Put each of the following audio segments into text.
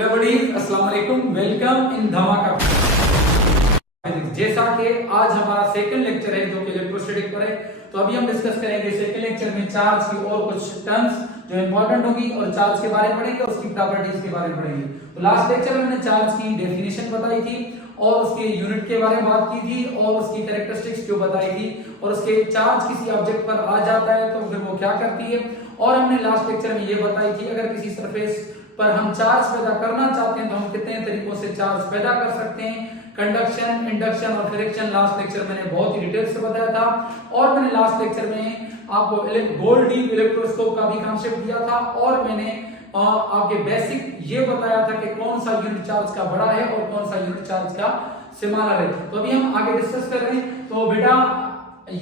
Hello buddies, अस्सलाम वालेकुम, welcome in धमाका। जैसा कि आज हमारा सेकंड लेक्चर है जो कि इलेक्ट्रोस्टैटिक पर है, तो अभी हम डिस्कस करेंगे सेकंड लेक्चर में चार्ज की और कुछ टर्म्स जो इंपॉर्टेंट होगी और चार्ज के बारे में पढ़ेंगे और उसकी प्रॉपर्टीज के बारे में पढ़ेंगे। तो लास्ट लेक्चर में हमने चार्ज की डेफिनेशन बताई थी और उसके यूनिट के बारे में बात की थी और उसकी कैरेक्टरिस्टिक्स जो बताई थी और उसके चार्ज किसी ऑब्जेक्ट पर आ जाता है तो फिर वो क्या करती है। और हमने लास्ट लेक्चर में ये बताई थी अगर किसी सरफेस पर हम चार्ज पैदा करना चाहते हैं तो हम कितने तरीकों से चार्ज पैदा कर सकते हैं, कंडक्शन, इंडक्शन और फ्रिक्शन। लास्ट लेक्चर मैंने बहुत ही डिटेल से बताया था और मैंने लास्ट लेक्चर में आपको गोल्ड डीप इलेक्ट्रोस्कोप का भी कॉन्सेप्ट दिया था और मैंने आपके बेसिक ये बताया था कि कौन सा यूनिट चार्ज का बड़ा है और कौन सा यूनिट चार्ज का सिमिलर है। तो अभी हम आगे डिस्कस कर रहे हैं। तो बेटा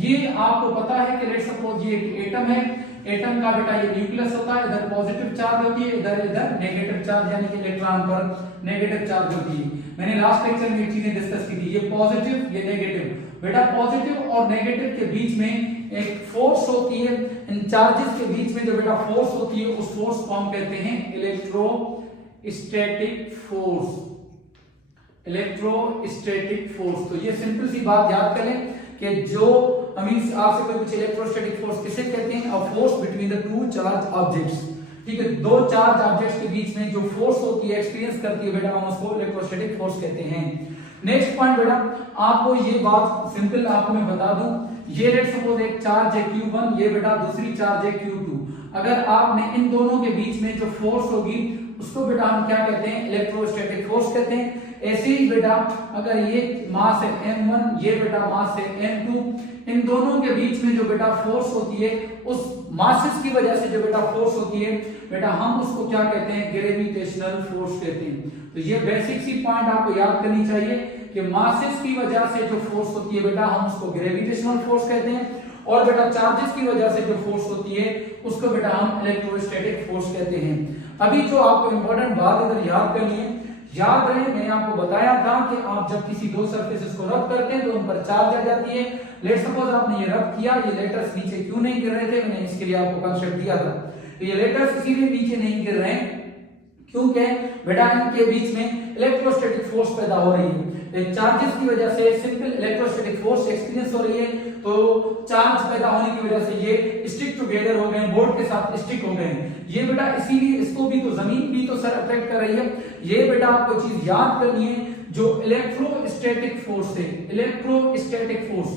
ये आपको पता है कि लेट्स सपोज ये एक एटम है, एटम का बेटा ये न्यूक्लियस होता है, इधर पॉजिटिव चार्ज होती है, इधर नेगेटिव चार्ज यानी कि इलेक्ट्रॉन पर नेगेटिव चार्ज होती है। मैंने लास्ट लेक्चर में ये चीजें डिस्कस की थी, ये पॉजिटिव ये नेगेटिव। बेटा पॉजिटिव और नेगेटिव के बीच में एक फोर्स होती है, इन चार्जेस के बीच में जो बेटा फोर्स होती है उस फोर्स को हम कहते हैं इलेक्ट्रोस्टैटिक फोर्स। इलेक्ट्रोस्टैटिक फोर्स, तो ये सिंपल सी बात याद कर लें कि जो मींस आपसे कोई पूछे इलेक्ट्रोस्टैटिक फोर्स किसे कहते हैं, a force between the two charge objects. ठीक है, दो चार्ज ऑब्जेक्ट्स के बीच में जो फोर्स होती है, एक्सपीरियंस करती है बेटा, हम उसको इलेक्ट्रोस्टैटिक फोर्स कहते हैं। नेक्स्ट पॉइंट बेटा आपको ये बात सिंपल आपको मैं बता दूं, ये लेट्स सपोज एक चार्ज है Q1, ये बेटा दूसरी चार्ज है Q2। अगर आपने इन दोनों के बीच में जो फोर्स होगी उसको बेटा हम क्या कहते हैं, इलेक्ट्रोस्टैटिक फोर्स कहते हैं। ऐसे ही बेटा अगर ये मास है m1, ये बेटा मास है m2, इन दोनों के बीच में जो बेटा फोर्स होती है उस मासेस की वजह से जो बेटा फोर्स होती है बेटा हम उसको क्या कहते हैं, ग्रेविटेशनल फोर्स कहते हैं। तो ये बेसिक सी पॉइंट आपको याद करनी चाहिए कि मासेस की वजह से जो फोर्स होती है बेटा हम उसको ग्रेविटेशनल फोर्स कहते हैं और बेटा चार्जेस की वजह से जो फोर्स होती है उसको बेटा हम इलेक्ट्रोस्टैटिक फोर्स कहते हैं। अभी जो आपको इंपॉर्टेंट बात इधर याद करनी है, याद रहे मैंने आपको बताया था कि आप जब किसी दो सरफेसेस को रब करते हैं तो उन पर चार्ज आ जाती है। लेट्स सपोज आपने ये रब किया, ये लेटर्स नीचे क्यों नहीं गिर रहे थे, मैंने इसके लिए आपको कांसेप्ट दिया था। तो ये लेटर्स इसीलिए नीचे नहीं गिर रहे हैं क्योंकि बेटा इनके बीच में इलेक्ट्रोस्टैटिक फोर्स पैदा हो रही है, चार्जेस की वजह से सिंपल इलेक्ट्रोस्टैटिक फोर्स एक्सपीरियंस हो रही है। तो चार्ज पैदा होने की वजह से ये स्टिक टुगेदर हो गए, बोर्ड के साथ स्टिक हो गए ये बेटा, इसीलिए इसको भी तो जमीन भी तो सर अट्रैक्ट कर रही है। ये बेटा आपको चीज याद करनी है, जो इलेक्ट्रोस्टैटिक फोर्स है, इलेक्ट्रोस्टैटिक फोर्स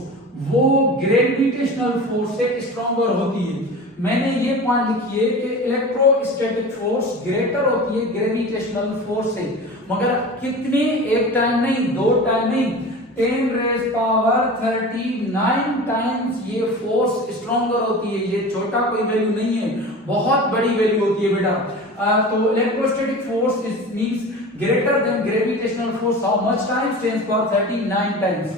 वो ग्रेविटेशनल फोर्स से स्ट्रॉन्गर होती है। मैंने ये पॉइंट लिखी है कि इलेक्ट्रोस्टैटिक फोर्स ग्रेटर होती है ग्रेविटेशनल फोर्स से, मगर कितने, एक टाइम नहीं, दो टाइम नहीं, 10⁻39 टाइम्स ये फोर्स स्ट्रॉन्गर होती है। ये छोटा कोई वैल्यू नहीं है, बहुत बड़ी वैल्यू होती है बेटा। तो electrostatic force is means greater than gravitational force how much times, 10⁻39 times.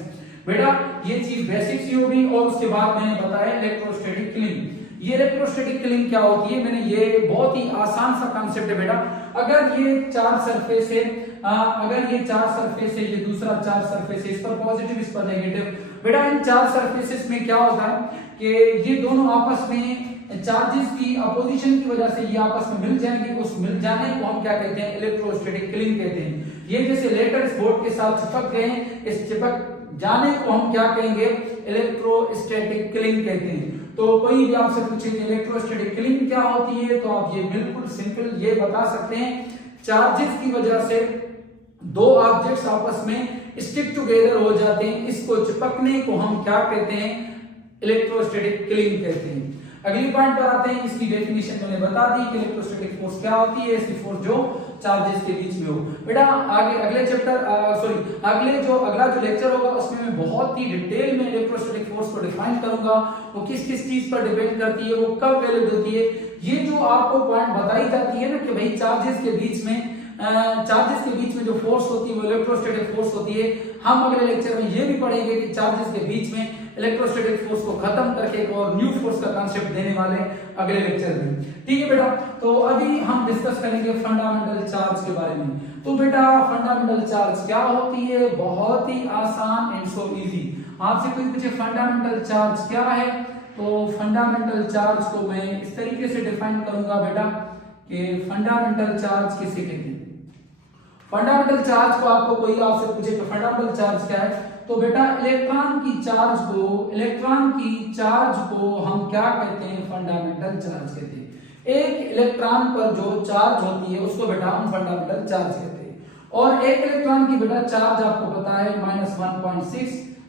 बेटा ये चीज बेसिक सी होगी और उसके बाद मैंने बताया इलेक्ट्रोस्टैटिक किलिंग। ये इलेक्ट्रोस्टैटिक किलिंग क्या होती है, मैंने ये बहुत ही आसान सा कांसेप्ट है बेटा। अगर ये चार सरफेस है, अगर ये चार सरफेस है, ये दूसरा चार सरफेस है, इस पर पॉजिटिव इस पर नेगेटिव, बेटा इन चार सरफेसेस में क्या होता है कि ये दोनों आपस में चार्जेस की अपोजिशन की वजह से ये आपस में मिल जाएंगे, उस मिल जाने को हम क्या कहते हैं, इलेक्ट्रोस्टैटिक किलिंग कहते हैं। ये जैसे लेटर इस बोर्ड के साथ चिपक गए, इस चिपक जाने को हम क्या कहेंगे, इलेक्ट्रोस्टैटिक किलिंग कहते हैं। तो कोई भी आपसे पूछे कि इलेक्ट्रोस्टैटिक किलिंग क्या होती है तो आप ये बिल्कुल सिंपल ये बता सकते हैं, चार्जेस की वजह से दो ऑब्जेक्ट्स आपस में स्टिक टुगेदर हो जाते हैं, इसको चिपकने को हम क्या कहते हैं, इलेक्ट्रोस्टैटिक किलिंग कहते हैं। अगली पॉइंट पर आते हैं, इसकी डेफिनेशन मैंने बता दी कि इलेक्ट्रोस्टैटिक फोर्स क्या होती है, ऐसी फोर्स जो चार्जेस के बीच में हो। बेटा आगे अगले चैप्टर अगला जो लेक्चर होगा उसमें मैं बहुत ही डिटेल में इलेक्ट्रोस्टैटिक फोर्स को डिफाइन करूंगा, वो किस किस चीज पर डिपेंड करती है, वो कब वैलिड होती है। ये जो आपको पॉइंट बताई जाती है ना कि भाई चार्जेस के बीच में जो फोर्स होती है वो इलेक्ट्रोस्टैटिक फोर्स होती है, हम अगले लेक्चर में ये भी पढ़ेंगे कि चार्जेस के बीच में इलेक्ट्रोस्टैटिक फोर्स को खत्म करके एक और न्यू फोर्स का कांसेप्ट देने वाले हैं अगले लेक्चर में। ठीक है बेटा, तो अभी हम डिस्कस करेंगे फंडामेंटल चार्ज के बारे में। तो बेटा फंडामेंटल चार्ज क्या होती है, बहुत ही आसान एंड सो इजी। आपसे कोई पूछे फंडामेंटल चार्ज क्या है, तो फंडामेंटल चार्ज को मैं इस तरीके से डिफाइन करूंगा बेटा कि फंडामेंटल चार्ज किसे कहते हैं। फंडामेंटल चार्ज को आपको कोई आपसे पूछे कि फंडामेंटल चार्ज क्या है, तो बेटा इलेक्ट्रॉन की चार्ज को हम क्या कहते हैं, फंडामेंटल चार्ज कहते हैं। एक इलेक्ट्रॉन पर जो चार्ज होती है उसको बेटा हम फंडामेंटल चार्ज कहते हैं। और एक इलेक्ट्रॉन की बेटा चार्ज आपको पता है -1.6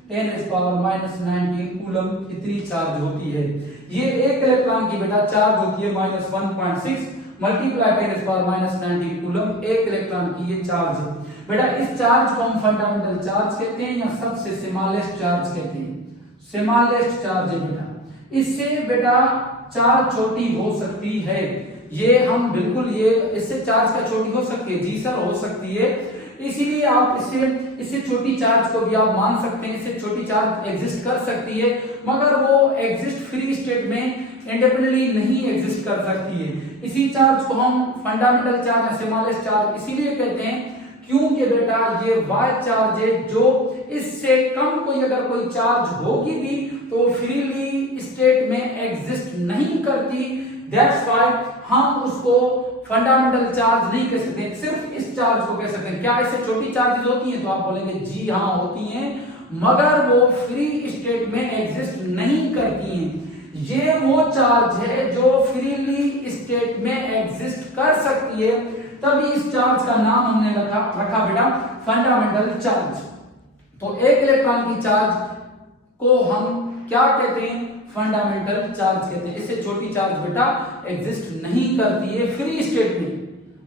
10⁻⁻19 कूलम इतनी चार्ज होती है। ये एक इलेक्ट्रॉन की बेटा चार्ज होती है -1.6 मल्टीप्लाई 10⁻⁻19 कूलम, एक इलेक्ट्रॉन की ये चार्ज है। बेटा इस चार्ज को हम फंडामेंटल चार्ज कहते हैं या सबसे स्मॉलेस्ट चार्ज कहते हैं, स्मॉलेस्ट चार्ज है बेटा। इससे बेटा चार्ज छोटी हो सकती है, ये हम बिल्कुल ये इससे चार्ज का छोटी हो सकती है, जी सर हो सकती है। इसीलिए आप इससे छोटी चार्ज को भी आप मान सकते हैं, इससे छोटी चार्ज एग्जिस्ट कर सकती है, मगर वो एग्जिस्ट फ्री स्टेट में इंडिपेंडेंटली नहीं एग्जिस्ट कर सकती है। इसी चार्ज को हम फंडामेंटल चार्ज या स्मॉलेस्ट चार्ज इसीलिए कहते हैं क्योंकि बेटा ये वाई चार्ज है जो इससे कम कोई अगर कोई चार्ज होगी भी तो फ्रीली स्टेट में एग्जिस्ट नहीं करती, दैट्स व्हाई हम उसको फंडामेंटल चार्ज नहीं कह सकते, सिर्फ इस चार्ज को कह सकते हैं। क्या इससे छोटी चार्जेस होती हैं, तो आप बोलेंगे जी हाँ होती हैं, मगर वो फ्री स्टेट में एग्जिस्ट नहीं करती हैं। ये वो चार्ज है जो फ्रीली स्टेट में एग्जिस्ट कर सकती है, तभी इस चार्ज का नाम हमने रखा बेटा फंडामेंटल चार्ज। तो एक इलेक्ट्रॉन की चार्ज को हम क्या कहते हैं, फंडामेंटल चार्ज कहते हैं। इससे छोटी चार्ज बेटा एग्जिस्ट नहीं करती है फ्री स्टेट में,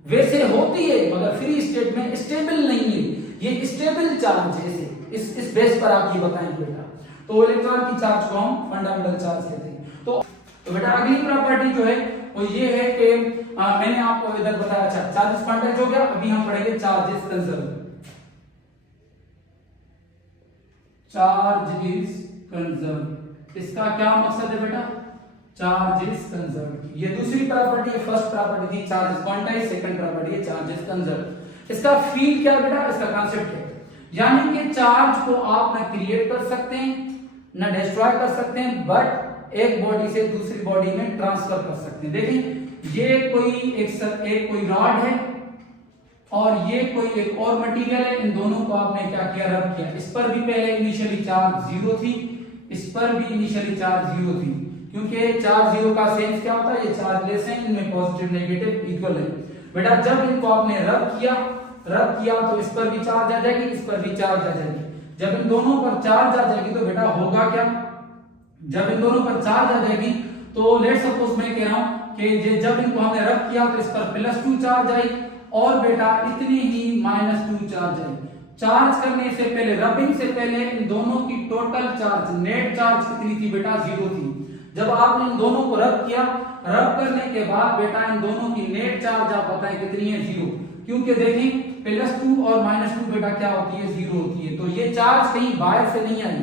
वैसे होती है मगर फ्री स्टेट में स्टेबल नहीं है, ये स्टेबल चार्ज है। इस बेस पर आप ये बताएंगे बेटा। तो इलेक्ट्रॉन की चार्ज को हम फंडामेंटल चार्ज कहते हैं। तो बेटा अगली प्रॉपर्टी जो है वो ये है कि मैंने आपको इधर बताया, अच्छा चार्जेस क्वांटाइज हो गया, अभी हम पढ़ेंगे charges conserve. Charge is conserve, इसका क्या मकसद है बेटा, चार्ज इज कंजर्व। ये दूसरी प्रॉपर्टी है, फर्स्ट प्रॉपर्टी थी चार्जेस क्वांटाइज, सेकंड प्रॉपर्टी है चार्जेस कंजर्व। इसका फील क्या बेटा, इसका कांसेप्ट है, यानी कि चार्ज को आप ना क्रिएट कर सकते हैं ना डिस्ट्रॉय कर सकते हैं, बट एक बॉडी से दूसरी बॉडी में ट्रांसफर कर सकते हैं। देखिए ये कोई रॉड है और ये कोई एक और मटेरियल है, इन दोनों को आपने क्या किया, रब किया। इस पर भी पहले इनिशियली चार्ज 0 थी, इस पर भी इनिशियली चार्ज 0 थी, क्योंकि चार्ज 0 का सेंस क्या होता है, ये चार्जलेस है, इनमें पॉजिटिव नेगेटिव इक्वल है। बेटा जब इनको आपने रब किया तो इस पर भी चार्ज आ जाएगी, इस पर भी चार्ज आ जाएगी। जब इन दोनों पर चार्ज आ जाएगी तो बेटा होगा क्या, जब इन दोनों पर चार्ज आ जाएगी तो लेट सपोज मैं कह रहा हूं कि जब इनको हमने रब किया तो इस पर +2 चार्ज आई और बेटा इतनी ही -2 चार्ज आई। चार्ज करने से पहले, रबिंग से पहले इन दोनों की टोटल चार्ज, नेट चार्ज कितनी थी बेटा, 0 थी। जब आपने इन दोनों को रब किया, रब करने के बाद बेटा इन दोनों की नेट चार्ज आप बताएं कितनी है, 0, क्योंकि देखिए +2 और -2 बेटा क्या होती है, 0 होती है। तो ये चार्ज कहीं बाहर से नहीं आई,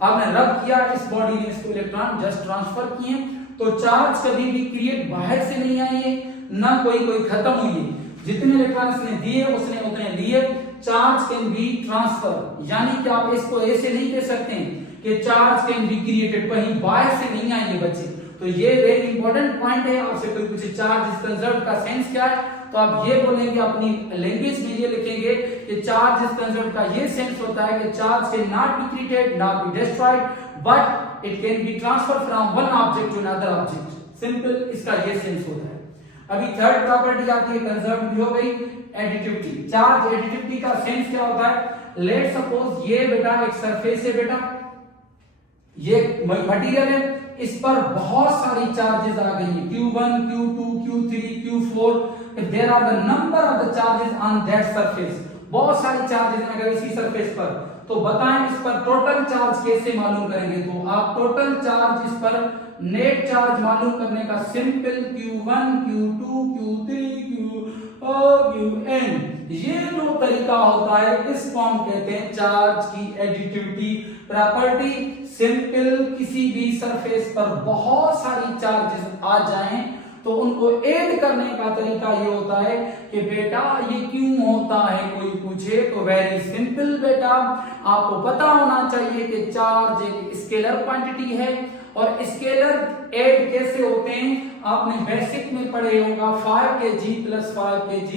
आपने रब किया, इस बॉडी ने इसको इलेक्ट्रॉन जस्ट ट्रांसफर किए, तो चार्ज कभी भी क्रिएट बाहर से नहीं आई है, ना कोई खत्म हुई है। जितने इलेक्ट्रॉन इसने दिए उसने उतने लिए। चार्ज कैन बी ट्रांसफर, यानी कि आप इसको ऐसे नहीं कह सकते कि चार्ज कैन बी क्रिएटेड, कहीं बाहर से नहीं आई है बच्चे। तो ये वेरी इंपॉर्टेंट पॉइंट है। आपसे कोई पूछे चार्ज इज कंजर्व्ड का सेंस क्या है, तो आप ये बोलेंगे, अपनी लैंग्वेज में ये लिखेंगे कि चार्ज इज कंजर्व्ड का ये सेंस होता है कि charge can not be created, not be destroyed, but it can be transfer from one object to another object. Simple इसका ये सेंस होता है। अभी थर्ड प्रॉपर्टी आती है, कंजर्व्ड भी हो गई, एडिटिविटी। चार्ज एडिटिविटी का सेंस क्या होता है, लेट सपोज ये बेटा एक सरफेस है बेटा, ये मटेरियल है, इस पर बहुत सारी चार्जेस आ गई हैं, Q1, Q2, Q3, Q4, there are the number of the charges on that surface. बहुत सारी चार्जेस हैं अगर इसी सरफेस पर, तो बताएं इस पर टोटल चार्ज कैसे मालूम करेंगे। तो आप टोटल चार्ज इस पर नेट चार्ज मालूम करने का simple Q1, Q2, Q3, Qn, ये जो तरीका होता है इसको हम कहते हैं चार्ज की एडिटिविटी प्रॉपर्टी। सिंपल किसी भी सरफेस पर बहुत सारी चार्जेस आ जाएं तो उनको ऐड करने का तरीका ये होता है कि बेटा ये क्यों होता है, कोई पूछे तो वेरी सिंपल बेटा, आपको पता होना चाहिए कि चार्ज एक स्केलर क्वांटिटी है और स्केलर ऐड कैसे होते हैं, आपने बेसिक में पढ़े होगा 5 kg + 5 kg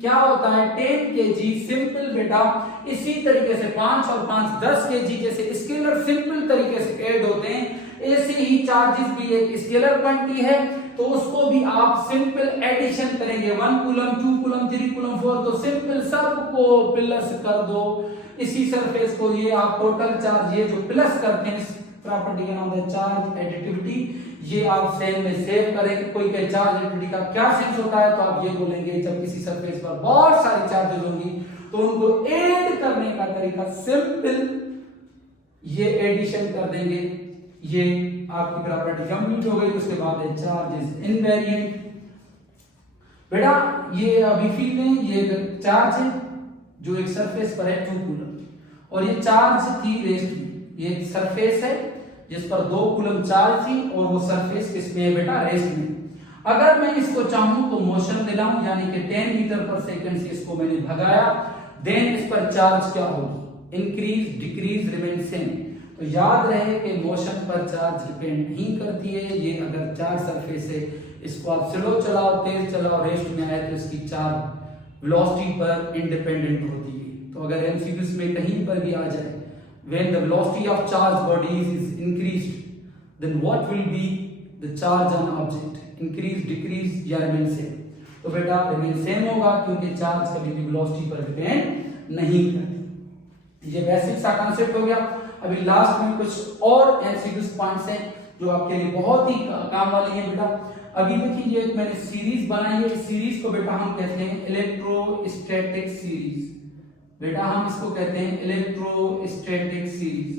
क्या होता है 10 kg सिंपल बेटा इसी तरीके से 5 और 5 10 kg जैसे स्केलर सिंपल तरीके से ऐड होते हैं, ऐसे ही चार्जेस भी एक स्केलर क्वांटिटी है तो उसको भी आप सिंपल एडिशन करेंगे 1 कूलम 2 कूलम 3 कूलम 4 तो सिंपल सबको प्लस कर दो इसी सरफेस को, ये आप टोटल चार्ज ये जो प्लस करते हैं इस प्रॉपर्टी का नाम है चार्ज एडिटिविटी, ये आप सेल में सेव करें। कोई कहे चार्ज एडिटिविटी का क्या सेंस होता है तो आप ये बोलेंगे जब किसी सरफेस पर बहुत सारी चार्जेस होंगी तो उनको ऐड करने का तरीका सिंपल ये एडिशन कर देंगे, ये आपकी प्रॉपर्टी कंप्लीट हो गई। उसके बाद है चार्ज इनवेरिएंट। बेटा ये अभी फील में ये चार्ज है जो एक सरफेस पर है 2 कूलम और ये चार्ज थी रेस्ट में, ये एक सरफेस है जिस पर 2 कूलम चार्ज थी और वो सरफेस किसमें है बेटा रेस्ट में। अगर मैं इसको चाहूं तो मोशन दिलाऊं यानी कि 10 मीटर पर सेकंड से इसको मैंने भगाया, देन इस पर चार्ज क्या होगी इंक्रीज डिक्रीज रिमेन सेम। तो याद रहे कि मोशन पर चार्ज डिपेंड नहीं करती है, ये अगर चार्ज सरफेस है इसको आप स्लो चलाओ तेज चलाओ रेस्ट में आए तो इसकी चार्ज वेलोसिटी पर इंडिपेंडेंट होती है। तो अगर एमसीक्यूज में कहीं पर भी आ जाए when the velocity of charged bodies is increased then what will be the charge on object, increase decrease या remain same। तो बेटा remain same होगा क्योंकि चार्ज कभी भी वेलोसिटी पर डिपेंड नहीं करती। ये बेसिक सा कांसेप्ट हो गया। अभी लास्ट में कुछ और एमसीक्यूज पॉइंट्स हैं जो आपके लिए बहुत ही काम वाले हैं बेटा। अभी देखिए ये मैंने सीरीज बनाई है, इस सीरीज को बेटा हम कहते हैं इलेक्ट्रोस्टैटिक सीरीज। बेटा हम इसको कहते हैं इलेक्ट्रोस्टैटिक सीरीज।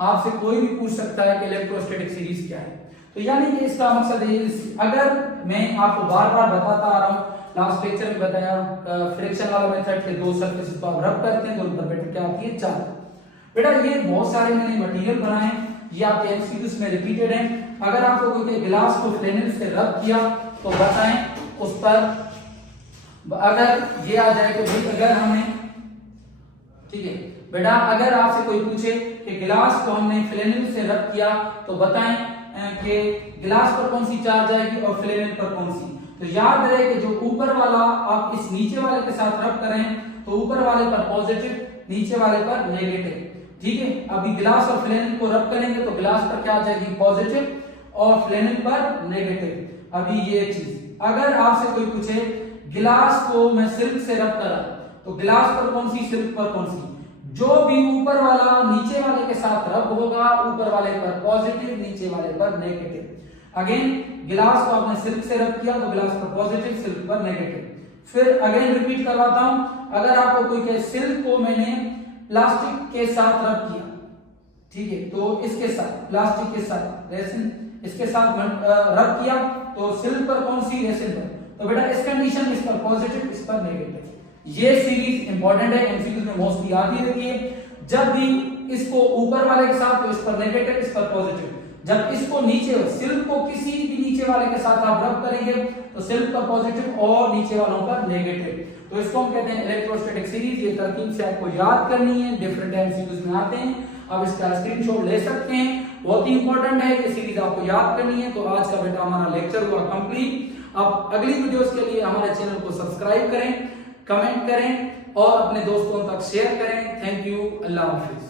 आपसे कोई भी पूछ सकता है कि इलेक्ट्रोस्टैटिक सीरीज क्या है, तो यानी कि इसका मकसद है अगर मैं आपको बार बार बताता आ रहा हूं, लास्ट लेक्चर में बताया फ्रिक्शन वाला मेथड के 2 सरफेसेस को आप रब करते हैं तो उन पर बेटा क्या आती है चार्ज। बेटा ये बहुत सारे मैंने मटेरियल बनाए हैं, ये आपके एमसीक्यूज में रिपीटेड हैं। अगर आपको कोई गिलास को फ्लेनेल से रब किया तो बताएं उस पर अगर ये आ जाए कि भाई अगर हमने ठीक है बेटा अगर आपसे कोई पूछे कि गिलास को हमने फ्लेनेल से रब किया तो बताएं कि गिलास पर कौन सी चार्ज आएगी और फ्लेनेल पर कौन सी। तो याद रहे कि जो ऊपर वाला आप इस नीचे वाले के साथ रब करें तो ऊपर वाले पर पॉजिटिव नीचे वाले पर नेगेटिव, ठीक है। अभी गिलास और फ्लेनेल को रब करेंगे तो गिलास पर क्या आ जाएगी पॉजिटिव और फ्लेनेल पर नेगेटिव। अभी ये चीज अगर आपसे कोई पूछे गिलास को मैं सिल्क से रब करा तो गिलास पर कौन सी सिल्क पर कौन सी, जो भी ऊपर वाला नीचे वाले के साथ रब होगा ऊपर वाले पर पॉजिटिव नीचे वाले पर नेगेटिव। अगेन गिलास को आपने सिल्क से रब किया तो गिलास पर पॉजिटिव सिल्क पर नेगेटिव। फिर अगेन रिपीट करवाता हूं, अगर आपको कोई कहे सिल्क को मैंने प्लास्टिक के साथ रब किया, ठीक है, तो इसके साथ प्लास्टिक के साथ रेसिन इसके साथ रब किया तो सिल्क पर कौन सी रेसिन पर, तो बेटा इस कंडीशन इस पर पॉजिटिव इस पर नेगेटिव। ये सीरीज इंपॉर्टेंट है, एमसीक्यूज में मोस्टली आती रहती है। जब भी इसको ऊपर वाले के साथ तो इस पर नेगेटिव इस पर पॉजिटिव, जब इसको नीचे सिल्क को किसी भी नीचे वाले के साथ आप रब करेंगे तो सिल्क पर पॉजिटिव और नीचे वालों पर नेगेटिव। तो इसको हम कहते हैं इलेक्ट्रोस्टैटिक सीरीज। ये तरकीब से आपको याद करनी है, डिफरेंट एमसीक्यूज में आते हैं, आप इसका स्क्रीनशॉट ले सकते हैं, बहुत ही इंपॉर्टेंट है ये सीरीज आपको याद करनी है। तो आज का बेटा हमारा लेक्चर हुआ कंप्लीट। आप अगली वीडियोस के लिए हमारे चैनल को सब्सक्राइब करें, कमेंट करें और अपने दोस्तों तक शेयर करें। Thank you, Allah Hafiz.